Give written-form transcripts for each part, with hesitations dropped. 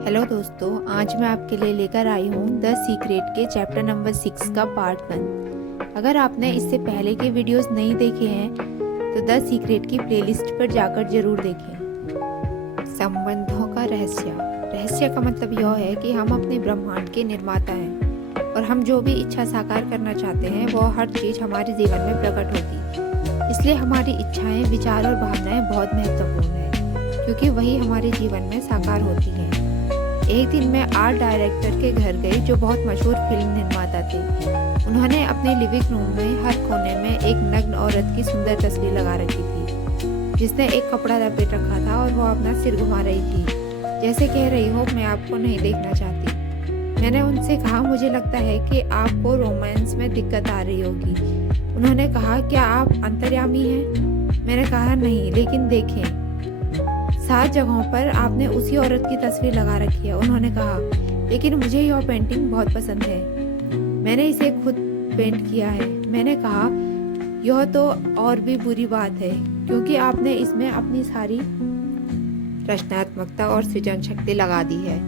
Hello दोस्तों, आज मैं आपके लिए लेकर आई हूँ द सीक्रेट के चैप्टर नंबर 6 का पार्ट 1। अगर आपने इससे पहले के वीडियोस नहीं देखे हैं तो द सीक्रेट की प्लेलिस्ट पर जाकर जरूर देखें। संबंधों का रहस्य का मतलब यह है कि हम अपने ब्रह्मांड के निर्माता हैं और हम जो भी इच्छा साकार करना चाहते हैं वह हर चीज़ हमारे जीवन में प्रकट होती। इसलिए हमारी इच्छाएं, विचार और भावनाएं बहुत महत्वपूर्ण हैं क्योंकि वही हमारे जीवन में साकार होती हैं। एक दिन मैं आर्ट डायरेक्टर के घर गई जो बहुत मशहूर फिल्म निर्माता थे। उन्होंने अपने लिविंग रूम में हर कोने में एक नग्न औरत की सुंदर तस्वीर लगा रखी थी जिसने एक कपड़ा लपेट रखा था और वो अपना सिर घुमा रही थी, जैसे कह रही हो मैं आपको नहीं देखना चाहती। मैंने उनसे कहा मुझे लगता है कि आपको रोमांस में दिक्कत आ रही होगी। उन्होंने कहा क्या आप अंतर्यामी हैं? मैंने कहा नहीं, लेकिन देखें 7 जगहों पर आपने उसी औरत की तस्वीर लगा रखी है। उन्होंने कहा लेकिन मुझे यह पेंटिंग बहुत पसंद है, मैंने इसे खुद पेंट किया है। मैंने कहा यह तो और भी बुरी बात है क्योंकि आपने इसमें अपनी सारी रचनात्मकता और सृजन शक्ति लगा दी है।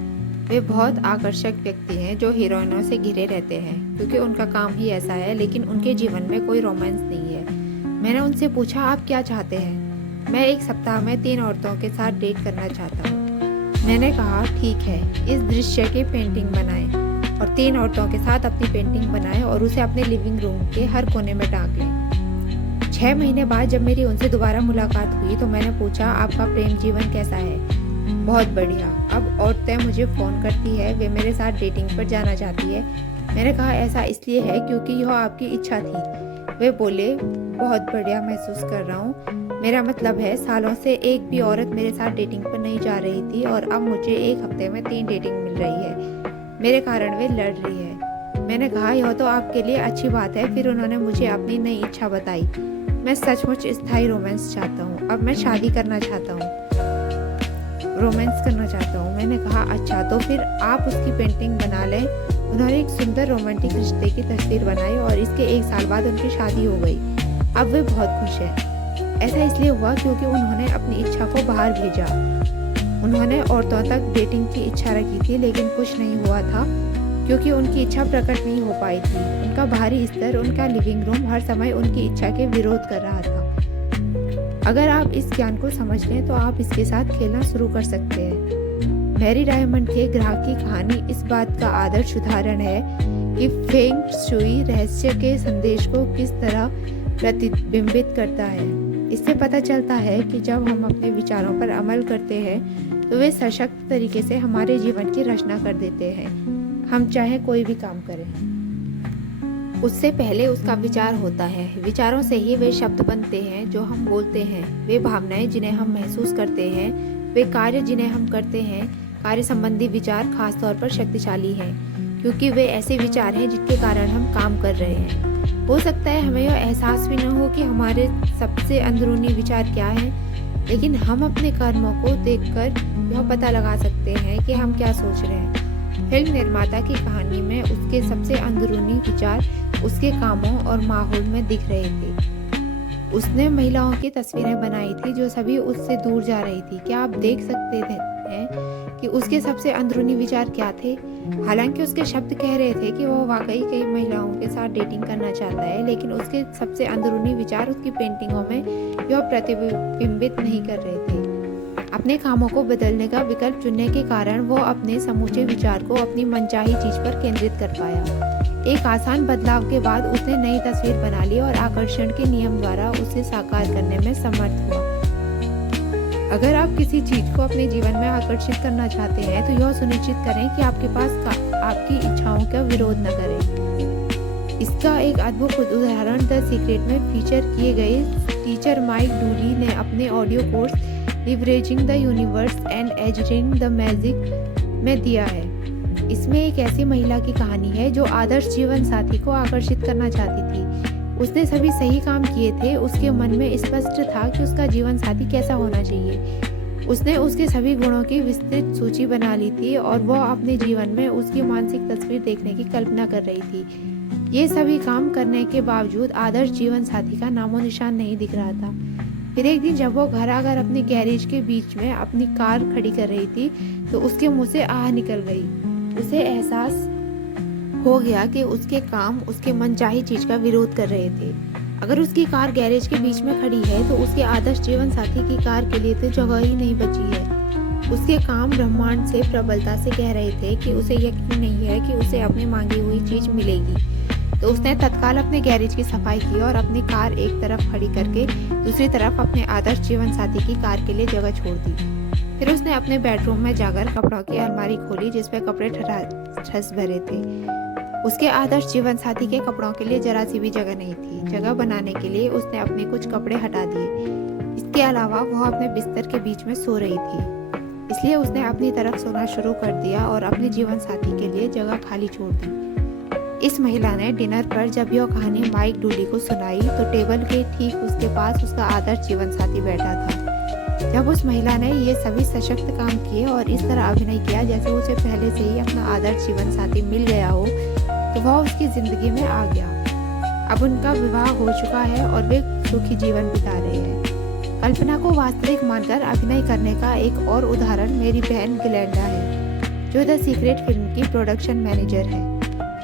वे बहुत आकर्षक व्यक्ति हैं जो हीरोइनों से घिरे रहते हैं क्योंकि उनका काम ही ऐसा है, लेकिन उनके जीवन में कोई रोमांस नहीं है। मैंने उनसे पूछा आप क्या चाहते हैं? मैं एक सप्ताह में 3 औरतों के साथ डेट करना चाहता हूँ। मैंने कहा ठीक है, इस दृश्य की पेंटिंग बनाएं और 3 औरतों के साथ अपनी पेंटिंग बनाएं और उसे अपने लिविंग रूम के हर कोने में टांग लें। 6 महीने बाद जब मेरी उनसे दोबारा मुलाकात हुई तो मैंने पूछा आपका प्रेम जीवन कैसा है? बहुत बढ़िया। अब औरतें मुझे फ़ोन करती है, वे मेरे साथ डेटिंग पर जाना चाहती है। मैंने कहा ऐसा इसलिए है क्योंकि यह आपकी इच्छा थी। वे बोले बहुत बढ़िया महसूस कर रहा हूँ। मेरा मतलब है सालों से एक भी औरत मेरे साथ डेटिंग पर नहीं जा रही थी और अब मुझे एक हफ्ते में 3 डेटिंग मिल रही है। मेरे कारण वे लड़ रही है। मैंने कहा यह तो आपके लिए अच्छी बात है। फिर उन्होंने मुझे अपनी नई इच्छा बताई। मैं सचमुच स्थायी रोमांस चाहता हूँ। अब मैं शादी करना चाहता हूँ, रोमांस करना चाहता हूँ। मैंने कहा अच्छा, तो फिर आप उसकी पेंटिंग बना लें। उन्होंने एक सुंदर रोमांटिक रिश्ते की तस्वीर बनाई और इसके 1 साल बाद उनकी शादी हो गई। अब वे बहुत खुश हैं। ऐसा इसलिए हुआ क्योंकि उन्होंने अपनी इच्छा को बाहर भेजा। उन्होंने औरतों तक डेटिंग की इच्छा रखी थी लेकिन कुछ नहीं हुआ था क्योंकि उनकी इच्छा प्रकट नहीं हो पाई थी। उनका बाहरी स्तर, उनका लिविंग रूम हर समय उनकी इच्छा के विरोध कर रहा था। अगर आप इस ज्ञान को समझ लें तो आप इसके साथ खेलना शुरू कर सकते हैं। मैरी डायमंड के ग्राहक की कहानी इस बात का आदर्श उदाहरण है कि फेंग शुई रहस्य के संदेश को किस तरह प्रतिबिंबित करता है। इससे पता चलता है कि जब हम अपने विचारों पर अमल करते हैं तो वे सशक्त तरीके से हमारे जीवन की रचना कर देते हैं, हम चाहे कोई भी काम करें। उससे पहले उसका विचार होता है। विचारों से ही वे शब्द बनते हैं जो हम बोलते हैं। वे भावनाएं जिन्हें हम महसूस करते हैं, वे कार्य जिन्हें हम करते हैं। कार्य संबंधी विचार खासतौर पर शक्तिशाली हैं क्योंकि वे ऐसे विचार हैं जिनके कारण हम काम कर रहे हैं। हो सकता है हमें यह एहसास भी न हो कि हमारे सबसे अंदरूनी विचार क्या हैं, लेकिन हम अपने कर्मों को देखकर यह पता लगा सकते हैं कि हम क्या सोच रहे हैं। फिल्म निर्माता की कहानी में उसके सबसे अंदरूनी विचार उसके कामों और माहौल में दिख रहे थे। उसने महिलाओं की तस्वीरें बनाई थी जो सभी उससे दूर जा रही थी। क्या आप देख सकते हैं कि उसके सबसे अंदरूनी विचार क्या थे? हालांकि उसके शब्द कह रहे थे कि वो वाकई कई महिलाओं के साथ डेटिंग करना चाहता है, लेकिन उसके सबसे अंदरूनी विचार उसकी पेंटिंगों में यह प्रतिबिंबित नहीं कर रहे थे। अपने कामों को बदलने का विकल्प चुनने के कारण वो अपने समूचे विचार को अपनी मनचाही चीज पर केंद्रित कर पाया। एक आसान बदलाव के बाद उसने नई तस्वीर बना ली और आकर्षण के नियम द्वारा उसे साकार करने में समर्थ हुआ। अगर आप किसी चीज को अपने जीवन में आकर्षित करना चाहते हैं तो यह सुनिश्चित करें कि आपके पास आपकी इच्छाओं का विरोध न करे। इसका एक अद्भुत उदाहरण द सीक्रेट में फीचर किए गए टीचर माइक डूली ने अपने audio course leveraging the universe and ageing the magic में दिया है। इसमें एक ऐसी महिला की कहानी है जो आदर्श जीवन साथी को आकर्षित करना चाहती थी। उसने सभी सही काम किए थे। उसके मन में स्पष्ट था कि उसका जीवन साथी कैसा होना चाहिए। उसने उसके सभी गुणों की विस्तृत सूची बना ली थी और वह अपने जीवन में उसकी मानसिक तस्वीर देखने की कल्पना कर रही थी। ये सभी काम करने के बावजूद आदर्श जीवन साथी का नामो निशान नहीं दिख रहा था। फिर एक दिन जब वो घर आकर अपने गैरेज के बीच में अपनी कार खड़ी कर रही थी तो उसके मुंह से आह निकल गई। उसे एहसास हो गया कि उसके काम उसके मनचाही चीज का विरोध कर रहे थे। अगर उसकी कार गैरेज के बीच में खड़ी है तो उसके आदर्श जीवन साथी की कार के लिए तो जगह ही नहीं बची है। उसके काम ब्रह्मांड से प्रबलता से कह रहे थे कि उसे यकीन नहीं है कि उसे अपनी मांगी हुई चीज मिलेगी। तो उसने तत्काल अपने गैरेज की सफाई की और अपनी कार एक तरफ खड़ी करके दूसरी तरफ अपने आदर्श जीवन साथी की कार के लिए जगह छोड़ दी। फिर उसने अपने बेडरूम में जाकर कपड़ों की अलमारी खोली जिसमें कपड़े ठस भरे थे। उसके आदर्श जीवन साथी के कपड़ों के लिए जरा सी भी जगह नहीं थी। जगह बनाने के लिए उसने अपने कुछ कपड़े हटा दिए। इसके अलावा वह अपने बिस्तर के बीच में सो रही थी, इसलिए उसने अपनी तरफ सोना शुरू कर दिया और अपने जीवन साथी के लिए जगह खाली छोड़ दी। इस महिला ने डिनर पर जब यह कहानी माइक डूली को सुनाई तो टेबल के ठीक उसके पास उसका आदर्श जीवन साथी बैठा था। जब उस महिला ने ये सभी सशक्त काम किए और इस तरह अभिनय किया जैसे उसे पहले से ही अपना आदर्श जीवन साथी मिल गया हो, तो वह उसकी जिंदगी में आ गया। अब उनका विवाह हो चुका है और वे सुखी जीवन बिता रहे हैं। कल्पना को वास्तविक मानकर अभिनय करने का एक और उदाहरण मेरी बहन ग्लेंडा है, जो द सीक्रेट फिल्म की प्रोडक्शन मैनेजर है।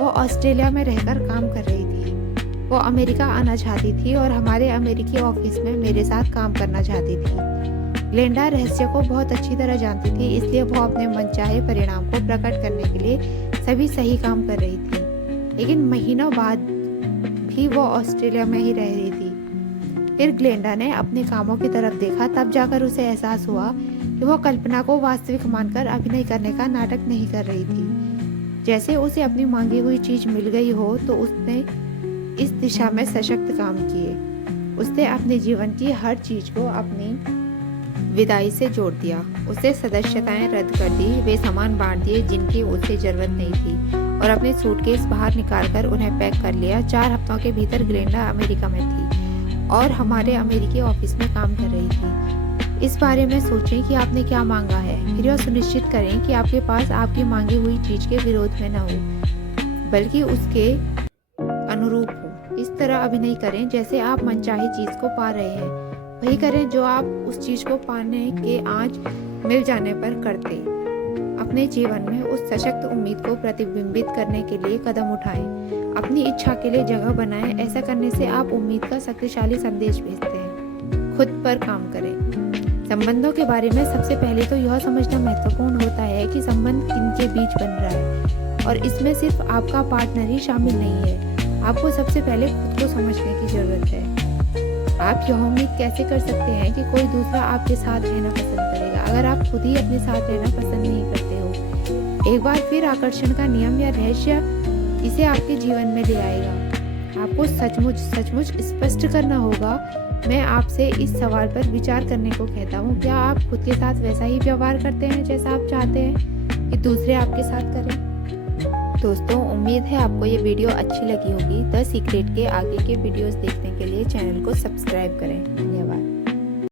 वो ऑस्ट्रेलिया में रहकर काम कर रही थी। वो अमेरिका आना चाहती थी और हमारे अमेरिकी ऑफिस में मेरे साथ काम करना चाहती थी। ग्लेंडा रहस्य को बहुत अच्छी तरह जानती थी, इसलिए वो अपने मनचाहे परिणाम को प्रकट करने के लिए सभी सही काम कर रही थी। लेकिन महीनों बाद भी वो ऑस्ट्रेलिया में ही रह रही थी। फिर ग्लेंडा ने अपने कामों की तरफ देखा, तब जाकर उसे एहसास हुआ कि वो कल्पना को वास्तविक मानकर अभिनय करने का नाटक नहीं कर रही थी। जैसे उसे अपनी मांगी हुई चीज मिल गई हो तो उसने इस दिशा में सशक्त काम किए। उसने अपने जीवन की हर चीज को अपनी विदाई से जोड़ दिया। उसने सदस्यताएं रद्द कर दी, वे सामान बांट दिए जिनकी उसे जरूरत नहीं थी और अपने सूटकेस बाहर निकालकर उन्हें पैक कर लिया। 4 हफ्तों के भीतर ग्लेंडा अमेरिका में थी और हमारे अमेरिकी ऑफिस में काम कर रही थी। इस बारे में सोचें कि आपने क्या मांगा है, फिर यह सुनिश्चित करें कि आपके पास आपकी मांगी हुई चीज के विरोध में न हो, बल्कि उसके अनुरूप हो। इस तरह अभिनय करें जैसे आप मनचाही चीज को पा रहे हैं। वही करें जो आप उस चीज को पाने के आंच मिल जाने पर करते। अपने जीवन में उस सशक्त उम्मीद को प्रतिबिंबित करने के लिए कदम उठाएं। अपनी इच्छा के लिए जगह बनाएं। ऐसा करने से आप उम्मीद का शक्तिशाली संदेश भेजते हैं। खुद पर काम करें। संबंधों के बारे में सबसे पहले तो यह समझना महत्वपूर्ण होता है कि संबंध किनके बीच बन रहा है और इसमें सिर्फ आपका पार्टनर ही शामिल नहीं है। आपको सबसे पहले खुद को समझने की जरूरत है। आप यह उम्मीद कैसे कर सकते हैं कि कोई दूसरा आपके साथ रहना पसंद करेगा अगर आप खुद ही अपने साथ रहना पसंद नहीं करते हो। एक बार फिर आकर्षण का नियम या रहस्य इसे आपके जीवन में ले आएगा। आपको सचमुच स्पष्ट करना होगा। मैं आपसे इस सवाल पर विचार करने को कहता हूँ, क्या आप खुद के साथ वैसा ही व्यवहार करते हैं जैसा आप चाहते हैं कि दूसरे आपके साथ करें? दोस्तों, उम्मीद है आपको ये वीडियो अच्छी लगी होगी। द सीक्रेट के आगे के वीडियोस देखने के लिए चैनल को सब्सक्राइब करें। धन्यवाद।